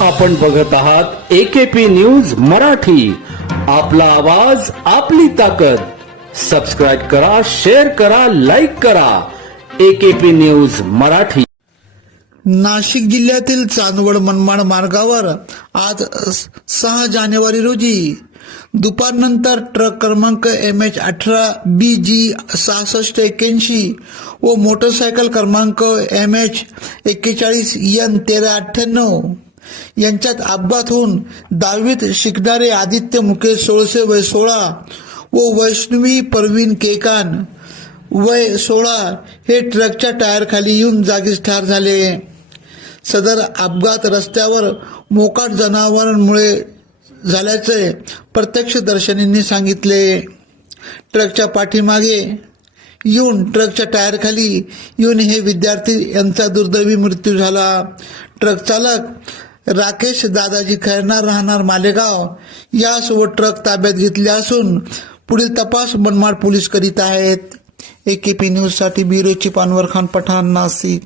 आपण बघत आहात एकेपी न्यूज मराठी. आपला आवाज आपली ताकद. सबस्क्राईब करा शेअर करा लाईक करा. AKP news Marathi. नाशिक जिल्ह्यातील चांदवड मनमाड मार्गावर आज सहा जानेवारी रोजी दुपारनंतर ट्रक क्रमांक एम एच अठरा बी जी सहासष्ट एक्याऐंशी व मोटरसायकल क्रमांक एम एच एक्केचाळीस एन तेरा अठ्ठ्याण्णव. यांच्यात अपघात होऊन दहावीत शिकणारे आदित्य मुकेश सोळसे वय सोळा व वैष्णवी परवीन केकान वय सोळा हे ट्रकच्या टायरखाली येऊन जागीच ठार झाले. सदर अपघात रस्त्यावर मोकाट जनावरांमुळे झाल्याचे प्रत्यक्षदर्शनींनी सांगितले. ट्रकच्या पाठीमागे येऊन ट्रकच्या टायरखाली येऊन हे विद्यार्थी यांचा दुर्दैवी मृत्यू झाला. ट्रक चालक राकेश दादाजी खैरनार राहणार मालेगाव. यासोबत ट्रक ताब्यात घेतले असून पुढील तपास मनमाड पोलीस करीत आहेत. ए के पी न्यूजसाठी ब्युरो चिपानवर खान पठाण नाशिक.